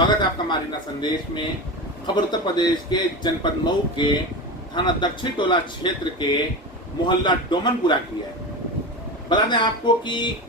स्वागत है आपका मारीना संदेश में। खबर उत्तर प्रदेश के जनपद मऊ के थाना दक्षिण टोला क्षेत्र के मोहल्ला डोमनपुरा की है। बता दें आपको कि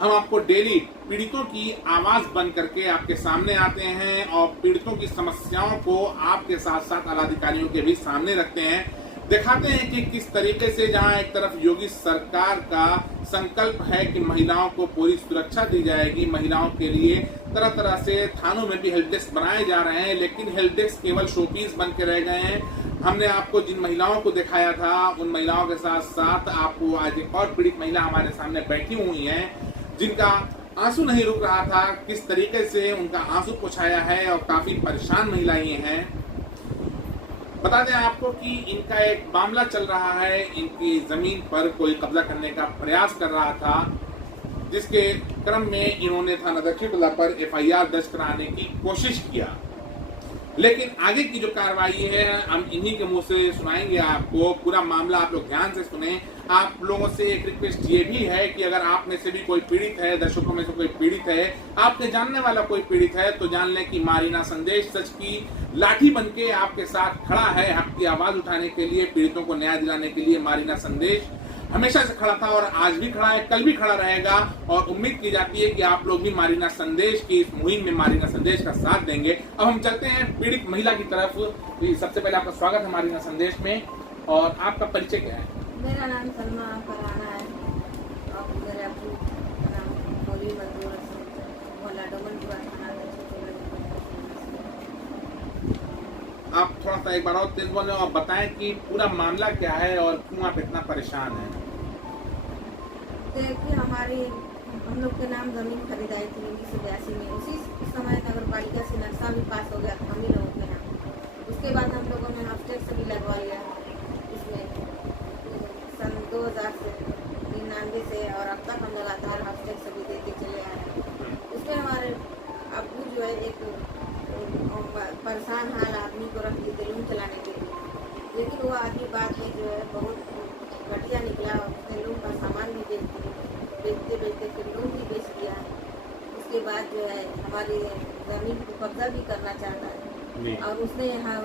हम आपको डेली पीड़ितों की आवाज बन करके आपके सामने आते हैं और पीड़ितों की समस्याओं को आपके साथ साथ आलाधिकारियों के भी सामने रखते हैं। दिखाते हैं कि किस तरीके से जहां एक तरफ योगी सरकार का संकल्प है कि महिलाओं को पूरी सुरक्षा दी जाएगी, महिलाओं के लिए तरह तरह से थानों में भी हेल्प डेस्क बनाए जा रहे हैं, लेकिन हेल्प डेस्क केवल शोपीस बन के रह गए हैं। हमने आपको जिन महिलाओं को दिखाया था उन महिलाओं के साथ साथ आपको आज एक और पीड़ित महिला हमारे सामने बैठी हुई है, जिनका आंसू नहीं रुक रहा था। किस तरीके से उनका आंसू पोंछाया है और काफी परेशान महिलाएं हैं। बता दें आपको कि इनका एक मामला चल रहा है, इनकी जमीन पर कोई कब्जा करने का प्रयास कर रहा था, जिसके क्रम में इन्होंने थाना दक्षिण टोला पर एफआईआर दर्ज कराने की कोशिश किया। लेकिन आगे की जो कार्रवाई है हम इन्हीं के मुंह से सुनाएंगे आपको। पूरा मामला आप लोग ध्यान से सुने। आप लोगों से एक रिक्वेस्ट ये भी है कि अगर आप में से भी कोई पीड़ित है, दर्शकों में से कोई पीड़ित है, आपके जानने वाला कोई पीड़ित है, तो जान लें कि मारीना संदेश सच की लाठी बनके आपके साथ खड़ा है। आपकी आवाज उठाने के लिए, पीड़ितों को न्याय दिलाने के लिए मारीना संदेश हमेशा से खड़ा था और आज भी खड़ा है, कल भी खड़ा रहेगा। और उम्मीद की जाती है कि आप लोग भी मारीना संदेश की इस मुहिम में मारीना संदेश का साथ देंगे। अब हम चलते हैं पीड़ित महिला की तरफ। सबसे पहले आपका स्वागत है मारीना संदेश में, और आपका परिचय क्या है? मेरा नाम सलमा कराना है और मेरा नाम मौली मजदूर मोहल्ला डोमनपुरा थाना। आप थोड़ा सा एक बार और तेज बोले और बताएं कि पूरा मामला क्या है और क्यों आप इतना परेशान हैं। देखिए, हम लोग के नाम जमीन खरीदाई थी 1982 में। उसी समय नगर पालिका से नक्शा भी पास हो गया था हम ही लोगों के नाम। उसके बाद हम लोगों ने हाफ टैक्स भी लगवा लिया इसमें सन 2099 से, और अब तक हम लगातार हाफ टैक्स भी देते चले आए हैं। उसमें हमारे अब्बू जो है एक परेशान हाल आदमी को रख दी लूम चलाने के लिए, लेकिन वो आगे बाद में जो है बहुत घटिया निकला। उसने लूम का सामान भी बेचते फिर लूम भी बेच दिया। उसके बाद जो है हमारी ज़मीन को कब्जा भी करना चाहता है, और उसने यहाँ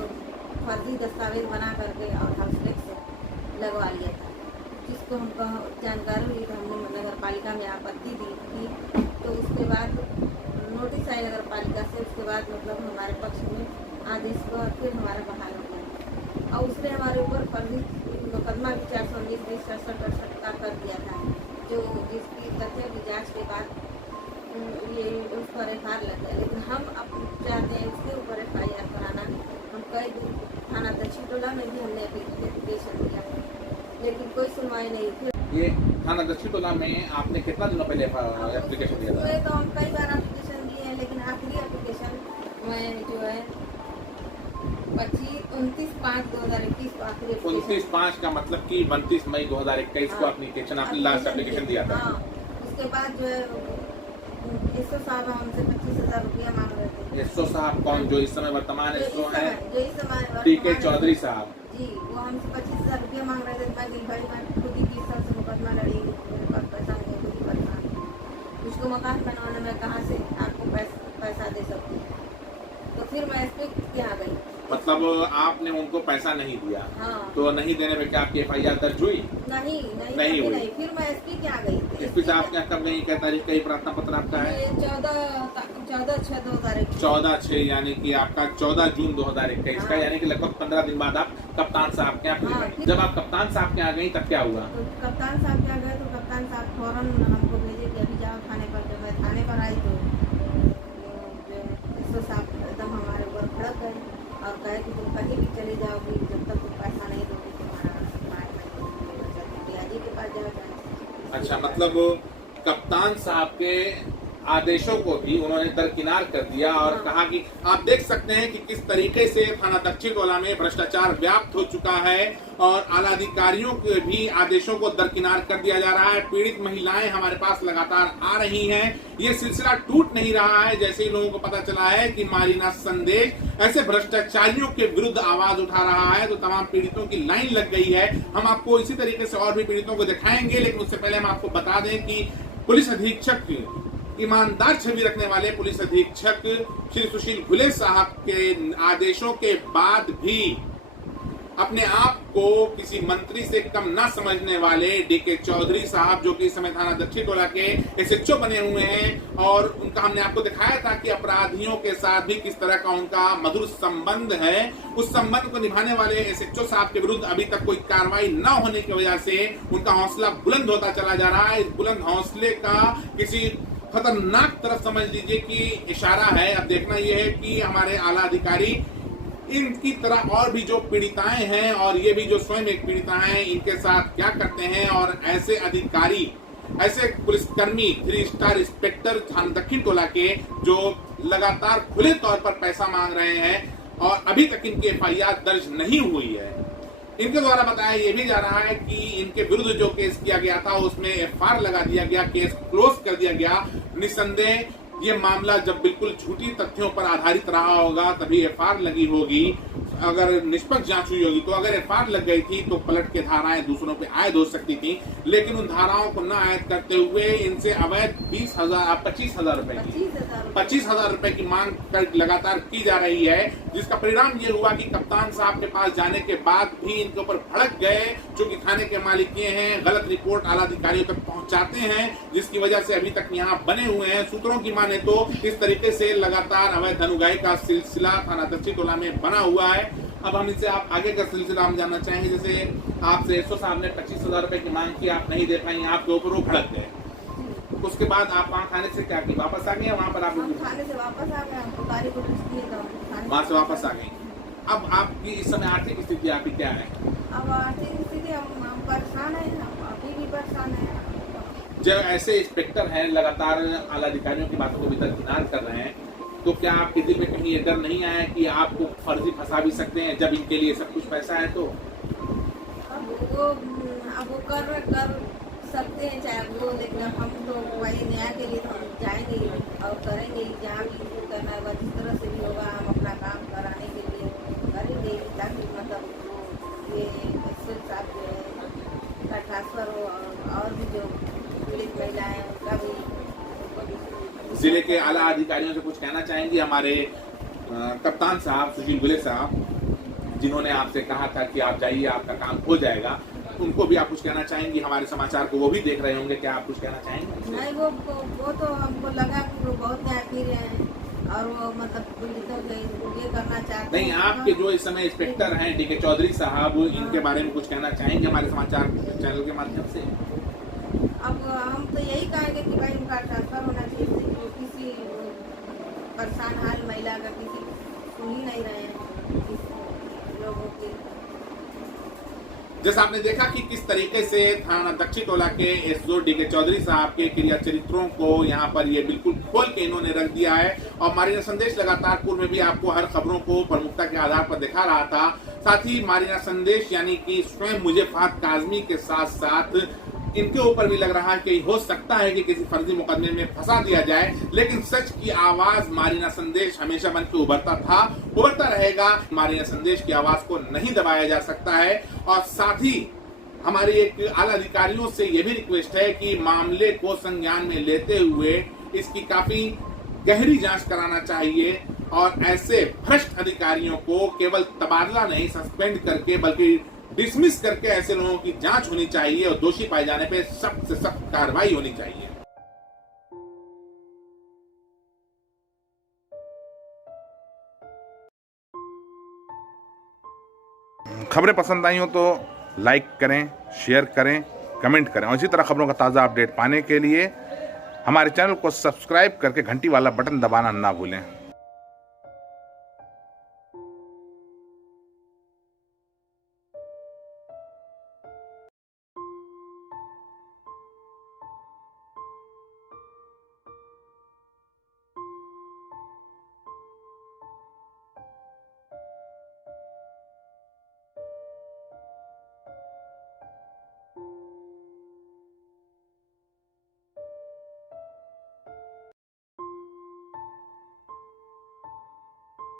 फर्जी दस्तावेज बना करके और हाउस टैक्स लगवा लिया था, जिसको हमको जानकारी हुई तो हमने नगर पालिका में आपत्ति दी थी। तो उसके बाद नोटिस आई नगर पालिका से। उसके बाद मतलब हमारे पक्ष में आदेश हुआ, फिर हमारा बहाल हो गया। और उसने हमारे ऊपर फर्जी मुकदमा भी 419, 20, 67, 68 का कर दिया था, जो जिसकी तथ्य की जांच के बाद ये उस पर एफआईआर लग गया। लेकिन हम अब चाहते हैं उसके ऊपर एफआईआर कराना। हम कई दिन थाना दक्षिण टोला में भी हमने एप्लीकेशन दिया, लेकिन कोई सुनवाई नहीं। फिर ये थाना दक्षिण टोला में आपने कितना दिनों पहले एप्लीकेशन दिया था? तो हम कई बार एप्लीकेशन दिए हैं, लेकिन आखिरी एप्लीकेशन में जो है 29/5/2021 को आखिरी 29/5 का मतलब कि 29 मई 2021 को एप्लीकेशन आपने लास्ट एप्लीकेशन दिया था। उसके बाद जो है एसओ साहब हमसे 25,000 रुपया मांग रहे थे। एसओ साहब कौन? जो इस समय वर्तमान एसओ है जो इस समय टीके चौधरी साहब जी, वो हमसे 25,000 रुपया मांग रहे थे। मैं दिन भर में खुद ही 20 साल से मुकदमा लड़ी, मेरे पास पैसा नहीं है, खुद ही परेशान। उसको मकान बनवाने में कहाँ से आपको पैसा दे सकती है? तो फिर मैं एसपी के यहाँ गई। मतलब आपने उनको पैसा नहीं दिया? हाँ। तो नहीं देने में क्या आपकी एफआईआर दर्ज हुई? नहीं हुई। फिर मैं एसपी के यहाँ गई। एसपी साहब क्या कब गई? क्या तारीख का ही प्रार्थना पत्र आपका है? 14/6/2021। 14/6 यानी कि आपका 14 जून 2021 का, यानी कि लगभग 15 दिन बाद आप कप्तान साहब के यहाँ गई। जब आप कप्तान साहब के यहाँ गई तब क्या हुआ? तो कप्तान साहब के यहाँ गए तो कप्तान साहब फौरन हमको भेजे कि अभी जाओ थाने पर। जब मैं थाने पर आई तो एसओ साहब एकदम हमारे ऊपर भड़क गए और कहे कि तुम कहीं भी चले जाओगी, जब तक तुम पैसा नहीं दोगी तुम्हारा डीआईजी के पास जाओ। अच्छा, मतलब कप्तान साहब के आदेशों को भी उन्होंने दरकिनार कर दिया और कहा कि आप देख सकते हैं कि किस तरीके से थाना दक्षिण टोला में भ्रष्टाचार व्याप्त हो चुका है और आलाधिकारियों के भी आदेशों को दरकिनार कर दिया जा रहा है। पीड़ित महिलाएं हमारे पास लगातार आ रही हैं। ये सिलसिला टूट नहीं रहा है। जैसे ही लोगों को पता चला है कि मारीना संदेश ऐसे भ्रष्टाचारियों के विरुद्ध आवाज उठा रहा है, तो तमाम पीड़ितों की लाइन लग गई है। हम आपको इसी तरीके से और भी पीड़ितों को दिखाएंगे, लेकिन उससे पहले हम आपको बता दें कि पुलिस अधीक्षक ईमानदार छवि रखने वाले पुलिस अधीक्षक श्री सुशील घुले साहब के आदेशों के बाद भी अपने आप को किसी मंत्री से कम ना समझने वाले डीके चौधरी साहब, जो कि इस समय थाना दक्षिण टोला के एसएचओ बने हुए हैं, और उनका हमने आपको दिखाया था कि अपराधियों के साथ भी किस तरह का उनका मधुर संबंध है। उस संबंध को निभाने वाले एसएचओ साहब के विरुद्ध अभी तक कोई कार्रवाई न होने की वजह से उनका हौसला बुलंद होता चला जा रहा है। इस बुलंद हौसले का किसी खतरनाक तरफ समझ लीजिए कि इशारा है। अब देखना यह है कि हमारे आला अधिकारी इनकी तरह और भी जो पीड़िताएं हैं और ये भी जो स्वयं एक पीड़िता हैं, इनके साथ क्या करते हैं, और ऐसे अधिकारी, ऐसे पुलिसकर्मी 3 स्टार इंस्पेक्टर थाना दक्षिण टोला के जो लगातार खुले तौर पर पैसा मांग रहे हैं और अभी तक इनकी एफआईआर दर्ज नहीं हुई है। इनके द्वारा बताया ये भी जा रहा है कि इनके विरुद्ध जो केस किया गया था उसमें एफआईआर लगा दिया गया, केस क्लोज कर दिया गया। निस्संदेह ये मामला जब बिल्कुल झूठी तथ्यों पर आधारित रहा होगा तभी एफआईआर लगी होगी। अगर निष्पक्ष जांच हुई होगी तो अगर एफआईआर लग गई थी तो पलट के धाराएं दूसरों पे आयद हो सकती थी, लेकिन उन धाराओं को न आयद करते हुए इनसे अवैध 25,000 रुपए की मांग कर लगातार की जा रही है, जिसका परिणाम ये हुआ कि कप्तान साहब के पास जाने के बाद भी इनके ऊपर भड़क गए, जो कि थाने के मालिक ये हैं, गलत रिपोर्ट आला अधिकारियों तक पहुंचाते हैं, जिसकी वजह से अभी तक यहाँ बने हुए हैं। सूत्रों की माने तो इस तरीके से लगातार अवैध धनुगाई का सिलसिला थाना दक्षिण टोला में बना हुआ है। अब हम इनसे आप आगे का सिलसिला हम जानना चाहेंगे। जैसे आपसे एसओ साहब ने 25,000 रुपए की मांग की, आप नहीं दे पाई, आपके ऊपर वो भड़क गए, उसके बाद आप वहाँ थाने से क्या की, वापस आ गए? वहाँ पर आप थाने से वापस आ गए, हमको गाड़ी को वहाँ से वापस आ गई। अब आपकी इस समय आर्थिक स्थिति आपकी क्या है? अब आर्थिक स्थिति हम परेशान है, अभी भी परेशान है। जब ऐसे इंस्पेक्टर हैं लगातार आला अधिकारियों की बातों को भी दरकिनार कर रहे हैं, तो क्या आपके दिल में कहीं ये डर नहीं आया कि आपको फर्जी फंसा भी सकते हैं जब इनके लिए सब कुछ पैसा है? तो अब वो कर सकते हैं चाहे वो, लेकिन हम तो वही न्याय के लिए हम जाएंगे और करेंगे जहाँ भी करना होगा, जिस तरह से भी होगा हम अपना काम कराने के लिए करेंगे, ताकि मतलब ये एसएचओ साहब जो है का ट्रांसफर हो और भी जो पीड़ित महिलाएं उनका भी। जिले के आला अधिकारियों से कुछ कहना चाहेंगे? हमारे कप्तान साहब सुशील घुले साहब जिन्होंने आपसे कहा था कि आप जाइए आपका काम हो जाएगा, उनको भी आप कुछ कहना चाहेंगे? हमारे समाचार को वो भी देख रहे होंगे, क्या आप कुछ कहना चाहेंगे? नहीं, वो तो हमको लगा कि वो बहुत न्याय पी रहे हैं और वो मतलब पीड़ितों के ये करना चाहते हैं। नहीं, आपके जो इस समय इंस्पेक्टर हैं डीके चौधरी साहब, इनके बारे में कुछ कहना चाहेंगे हमारे समाचार चैनल के माध्यम से? अब हम तो यही कहेंगे कि भाई उनका ट्रांसफर होना चाहिए, किसी परेशान हाल महिला का किसी सुन ही नहीं रहे हैं लोगों की। जैसा आपने देखा कि किस तरीके से थाना दक्षिण टोला के एसओ डीके चौधरी साहब के क्रिया चरित्रों को यहाँ पर ये बिल्कुल खोल के इन्होंने रख दिया है। और मारीना संदेश लगातार पूर्व में भी आपको हर खबरों को प्रमुखता के आधार पर दिखा रहा था। साथ ही मारीना संदेश यानी कि स्वयं मुझे फहद काजमी के साथ साथ इनके ऊपर भी लग रहा है कि हो सकता है कि किसी फर्जी मुकदमे में फंसा दिया जाए, लेकिन सच की आवाज मारीना संदेश हमेशा बन के उभरता था, उभरता रहेगा। मारीना संदेश की आवाज को नहीं दबाया जा सकता है। और साथ ही हमारे एक आला अधिकारियों से यह भी रिक्वेस्ट है कि मामले को संज्ञान में लेते हुए इसकी काफी गहरी जांच कराना चाहिए और ऐसे भ्रष्ट अधिकारियों को केवल तबादला नहीं, सस्पेंड करके बल्कि डिसमिस करके ऐसे लोगों की जांच होनी चाहिए और दोषी पाए जाने पे सख्त से सख्त कार्रवाई होनी चाहिए। खबरें पसंद आई हो तो लाइक करें, शेयर करें, कमेंट करें और इसी तरह खबरों का ताज़ा अपडेट पाने के लिए हमारे चैनल को सब्सक्राइब करके घंटी वाला बटन दबाना ना भूलें।